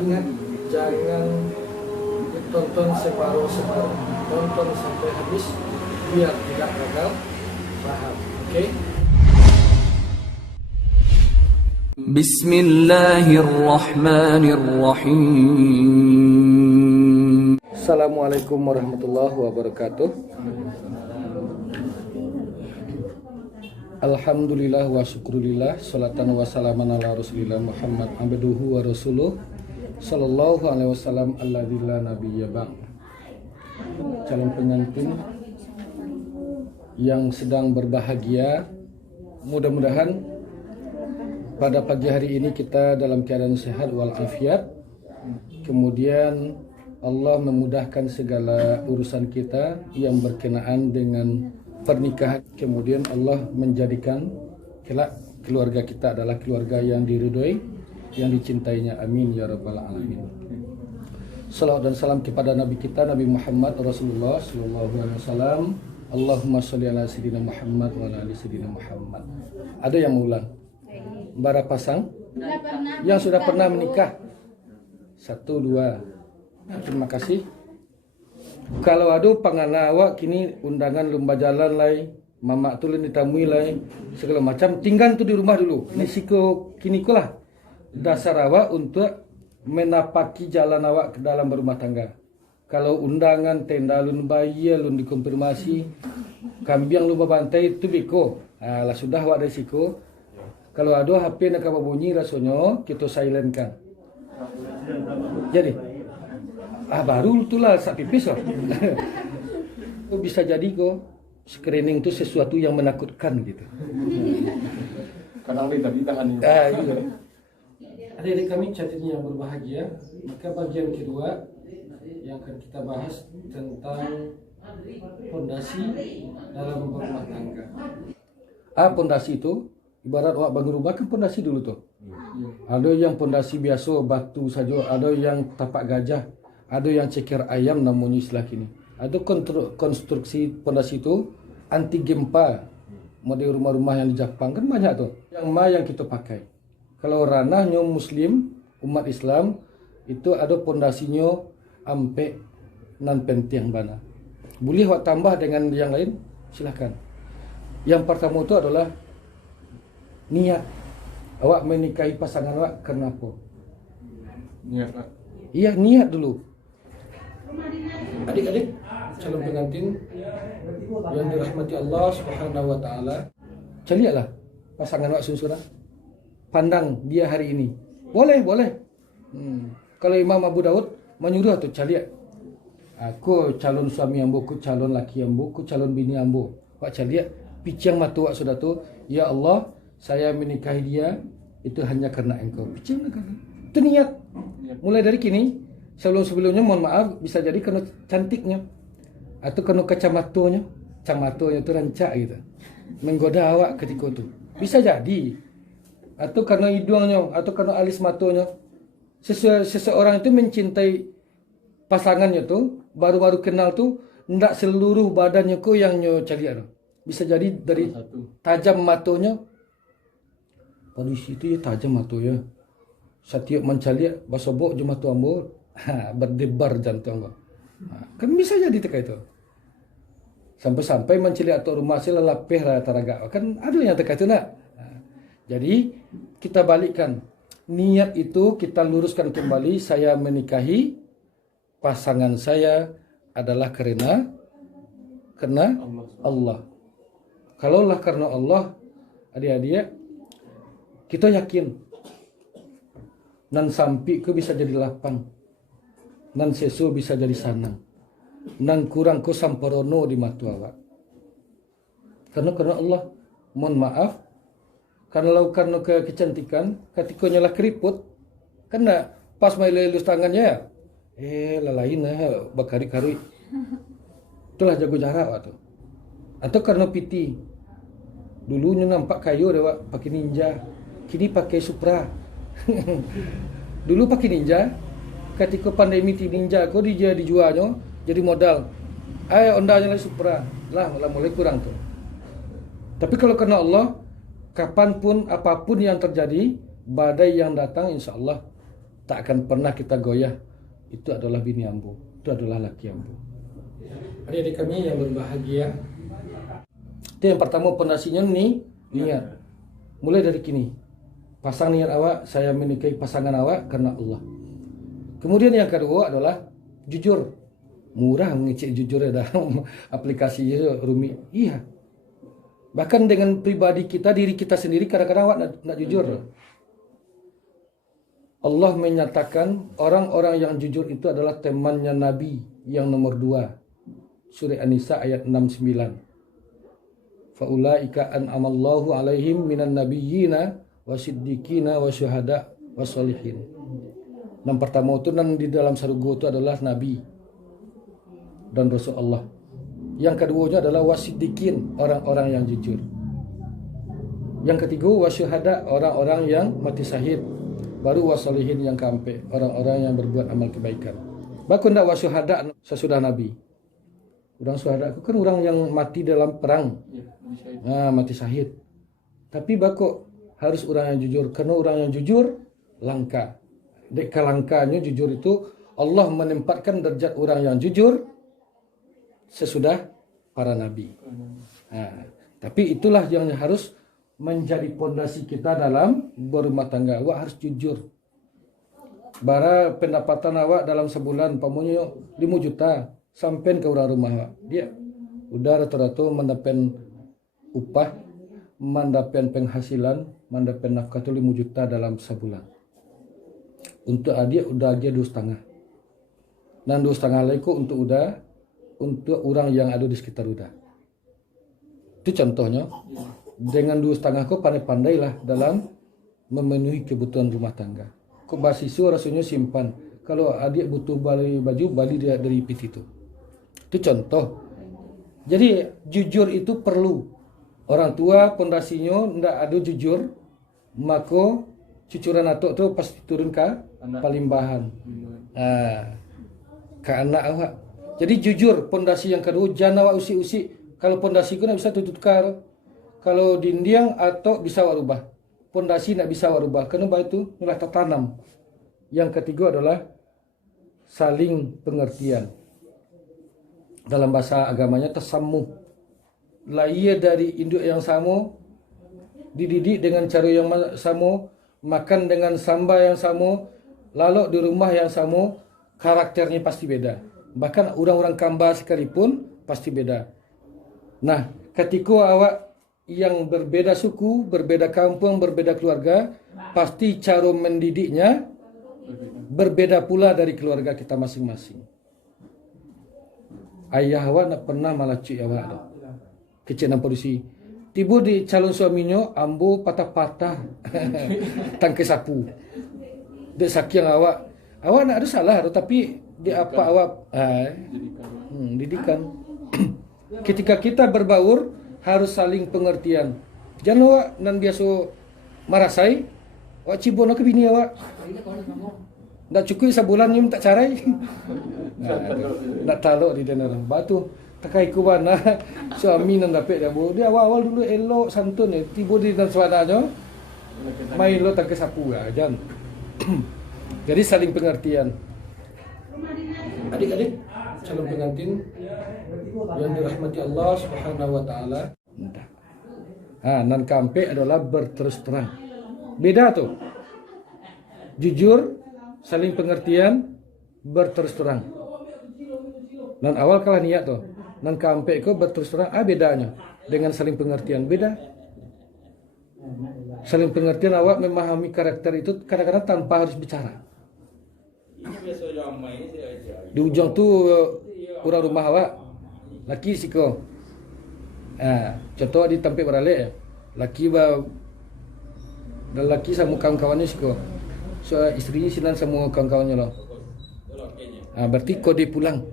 Ingat, jangan ditonton separuh-separuh, tonton sampai habis biar tidak gagal paham. Oke? Bismillahirrahmanirrahim. Assalamualaikum warahmatullahi wabarakatuh. Alhamdulillah wa syukurillah, salatan wa salaman ala rasulillah Muhammad abduhu wa rasuluh sallallahu alaihi wasallam alladzi la nabiyya ba'd. Calon pengantin yang sedang berbahagia, mudah-mudahan pada pagi hari ini kita dalam keadaan sehat walafiat. Kemudian Allah memudahkan segala urusan kita yang berkenaan dengan pernikahan. Kemudian Allah menjadikan kelak keluarga kita adalah keluarga yang diridhoi, yang dicintainya. Amin ya rabbal alamin. Salawat dan salam kepada Nabi kita Nabi Muhammad Rasulullah sallallahu alaihi wasallam. Allahumma sholli ala sayyidina Muhammad wa ala ali sayyidina Muhammad. Ada yang mengulang? Bara pasang yang sudah pernah menikah? 1, 2. Terima kasih. Kalau ada pangana awak kini undangan lomba jalan lai, mama tu lain ditamui lai, segala macam, tinggal tu di rumah dulu. Ini siko kini kulah dasar awak untuk menapaki jalan awak ke dalam berumah tangga. Kalau undangan tenda lun bayi lun dikonfirmasi, kambiang lomba bantai itu biko. Lah sudah awak dari siko. Kalau ada HP nak bunyi rasanya kita silentkan. Jadi baru itulah sak pipis loh. Bisa jadi kok screening itu sesuatu yang menakutkan gitu. Kadang kita tahan. Iya. Adik-adik kami catatnya yang berbahagia, maka bagian kedua yang akan kita bahas tentang fondasi dalam berumah tangga. Fondasi itu ibarat awak bangun rumah kan fondasi dulu tuh. Ada yang fondasi biasa batu saja, ada yang tapak gajah, ada yang ceker ayam namanya istilah kini. Ada konstruksi fondasi itu anti gempa. Model rumah-rumah yang di Jepang kan banyak tuh. Yang kita pakai. Kalau ranahnya Muslim, umat Islam itu ada fondasinya ampe nan penting bana. Boleh awak tambah dengan yang lain, silakan. Yang pertama itu adalah niat. Awak menikahi pasangan awak karena apa? Niat. Iya, niat dulu. Adik-adik calon pengantin yang dirahmati Allah Subhanahu wa taala, carilah pasangan awak sunsura. Pandang dia hari ini. Boleh. Kalau Imam Abu Daud menyuruh tu cari. Aku calon suami ambo, ku calon laki ambo, ku calon bini ambo. Wak cari picang mata wak sudah tu, ya Allah, saya menikahi dia itu hanya karena engkau. Picang kan. Itu niat. Mulai dari kini, sebelum-sebelumnya mohon maaf, bisa jadi karena cantiknya atau karena kacamatanya. Kacamatanya itu rancak gitu. Menggoda awak ketika itu. Bisa jadi. Atau karena hidungnya, atau karena alis matanya. Seseorang itu mencintai pasangannya tuh, baru-baru kenal tuh, ndak seluruh badannya ko yang nyo cari ada. Bisa jadi dari tajam matanya. Polisi itu ya tajam matanya. Setiap mencari basobok je mata ambo, berdebar jantung ambo. Kan bisa jadi teka itu. Sampai-sampai mencari atau rumah sila lapeh rata-raga. Kan ada yang teka itu nak. Jadi kita balikkan niat itu, kita luruskan kembali. Saya menikahi pasangan saya adalah karena Allah. Kalaulah karena Allah, adik-adik, kita yakin nan sampi ke bisa jadi lapang, nan sesu bisa jadi sanang, nan kurang ko samparono di mata awak. Karena Allah. Mohon maaf, karena kecantikan, ketika nyala keriput, kena pas mai lelus tangannya, lalain bakari-kari. Itulah jago jarak waktu. Atau karena piti, dulunya nampak kayu dewa pakai ninja, kini pakai Supra. Dulu pakai ninja, ketika pandemi ninja, kok dia dijualnya jadi modal. Ondanya lagi Supra, lah mulai kurang tuh. Tapi kalau karena Allah, kapanpun apapun yang terjadi, badai yang datang insya Allah tak akan pernah kita goyah. Itu adalah bini ambu, itu adalah laki ambu. Adik-adik kami yang berbahagia, itu yang pertama pondasinya nih niat. Mulai dari kini, pasang niat awak, saya menikahi pasangan awak karena Allah. Kemudian yang kedua adalah jujur. Murah mengecek jujur ya dalam aplikasi itu rumit. Iya. Bahkan dengan pribadi kita, diri kita sendiri kadang-kadang awak nak jujur. Allah menyatakan orang-orang yang jujur itu adalah temannya Nabi yang nomor 2. Surah An-Nisa ayat 69. Faulaika an'amallahu alaihim minan nabiyyina wasiddiqina wasyuhada wassalihin. Yang pertama itu di dalam surga itu adalah Nabi dan Rasul Allah. Yang keduanya adalah wasiddiqin, orang-orang yang jujur. Yang ketiga wasyuhada, orang-orang yang mati syahid. Baru wassalihin yang kampe, orang-orang yang berbuat amal kebaikan. Bahkan ndak wasyuhada sesudah Nabi. Orang syuhada itu kan orang yang mati dalam perang. Mati syahid. Tapi bako harus orang yang jujur, karena orang yang jujur langka. Dek langkanya jujur itu Allah menempatkan derajat orang yang jujur sesudah para nabi. Tapi itulah yang harus menjadi pondasi kita dalam berumah tangga. Awak harus jujur. Bara pendapatan awak dalam sebulan pamunya 5 juta sampai ke orang rumah awak. Dia udah rata-rata mendapat upah, mendapat penghasilan, mendapat nafkah itu 5 juta dalam sebulan. Untuk adik udah dia 2,5. Dan 2,5 lagi untuk orang yang ada di sekitar udah. Itu contohnya. Dengan 2,5 kau pandai-pandailah dalam memenuhi kebutuhan rumah tangga. Kau basiswa rasanya simpan. Kalau adik butuh baju, beli dia dari PT itu. Itu contoh. Jadi jujur itu perlu. Orang tua pondasinya ndak ada jujur, maka cucuran atuk tu pasti turun ke palimbahan. Ke anak awak. Jadi jujur pondasi yang kedua, jangan awak usik-usik. Kalau pondasi ku nak bisa tutukar. Kalau dinding atau bisa warubah. Pondasi nak bisa warubah. Kenapa itu? Inilah tertanam. Yang ketiga adalah saling pengertian. Dalam bahasa agamanya tasammuh. Lahir dari induk yang sama, dididik dengan cara yang sama, makan dengan samba yang sama, lalu di rumah yang sama, karakternya pasti beda. Bahkan orang-orang Kamba sekalipun pasti beda. Nah, ketika awak yang berbeda suku, berbeda kampung, berbeda keluarga, pasti cara mendidiknya berbeda pula dari keluarga kita masing-masing. Ayah awak nak pernah malah cuy awak ada. Kecil dalam polisi. Tiba di calon suaminya, ambo patah-patah. Tangke sapu. Dia saking awak. Awak nak ada salah, tapi dia apa awak didikan. Ketika kita berbaur, harus saling pengertian. Jangan awak nan biasa marasai, awak cibono ke bini awak. Ndak cukup sebulan ni minta carai. Ndak talok di dalam batu. Takai ku mana suami nan dapat dia bo. Dia awal-awal dulu elok santun ni, tiba di dalam suaranya mai lo tak kesapu jangan. Jadi saling pengertian. Adik-adik, calon pengantin yang dirahmati Allah Subhanahu wa taala. Nan kampe adalah berterus terang. Beda tuh. Jujur, saling pengertian, berterus terang. Dan awal kalah niat tuh. Nan kampe kau berterus terang, bedanya dengan saling pengertian beda. Saling pengertian awak memahami karakter itu kadang-kadang tanpa harus bicara. Di ujung tu orang rumah awak laki siko. Contoh di tempat beralih, laki dan laki sama kawan-kawannya siko. So isteri sinan semua kawan-kawannya loh. Berarti kau dia pulang.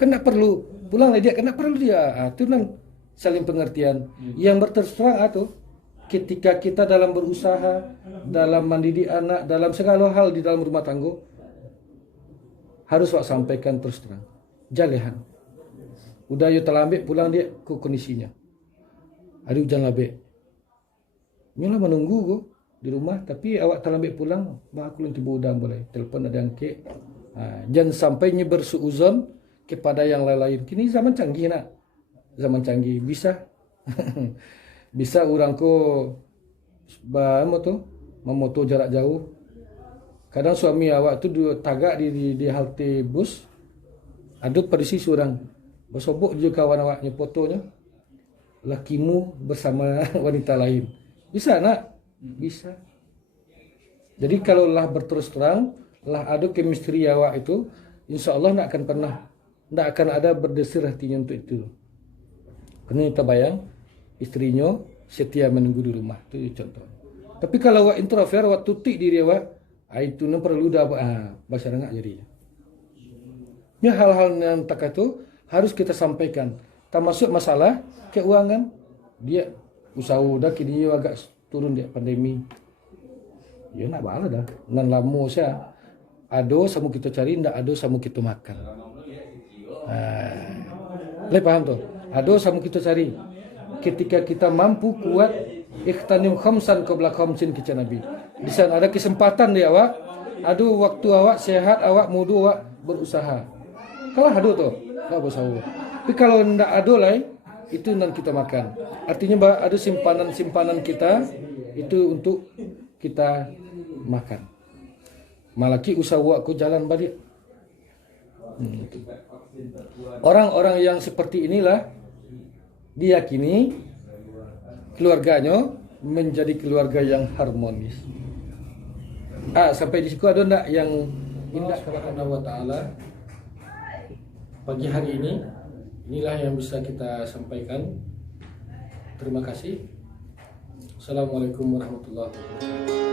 Kan tak perlu pulang lah dia, kan tak perlu dia. Itu nan saling pengertian. Yang berterus terang atau ketika kita dalam berusaha, dalam mendidik anak, dalam segala hal di dalam rumah tangga, harus wak sampaikan terus terang. Jalehan. Udah yo terlambat pulang dia ke kondisinya. Ada hujan labek. Nyolah menunggu go di rumah, tapi awak terlambat pulang, bah aku nanti budang boleh. Telepon ada angke. Jangan sampai nyebar suuzon kepada yang lain-lain. Kini zaman canggih nak. Zaman canggih bisa. Bisa orang ko memoto jarak jauh. Kadang suami awak tu tagak di halte bus. Ada perisi seorang. Bersobok je kawan awaknya fotonya. Lakimu bersama wanita lain. Bisa nak? Bisa. Jadi kalau lah berterus terang, lah ada chemistry awak itu, insya Allah nak akan ada berdesir hatinya untuk itu. Kena kita bayang, istrinya setia menunggu di rumah. Itu contoh. Tapi kalau awak introvert, awak tutik diri awak, itu nak perlu dah bahasa rengak jadinya. Ya, hal-hal yang tak itu harus kita sampaikan. Termasuk masalah keuangan. Dia usaha dah kini agak turun dia pandemi. Ya nak bala dah. Nan lama saya. Ado samu kita cari, ndak ado samu kita makan. Le paham tu? Ado samu kita cari. Ketika kita mampu kuat ikhtanim khamsan qabla khamsin kata Nabi. Di sana ada kesempatan dia awak. Ado waktu awak sehat, awak mudu, awak berusaha. Kalau ado tu, tak berusaha. Tapi kalau ndak ado lah, itu nan kita makan. Artinya ada simpanan kita itu untuk kita makan. Malaki usaha aku jalan balik. Orang-orang yang seperti inilah diyakini keluarganya menjadi keluarga yang harmonis. Sampai di situ ada ndak yang indah kepada Allah Ta'ala pagi hari ini? Inilah yang bisa kita sampaikan. Terima kasih. Assalamualaikum warahmatullahi wabarakatuh.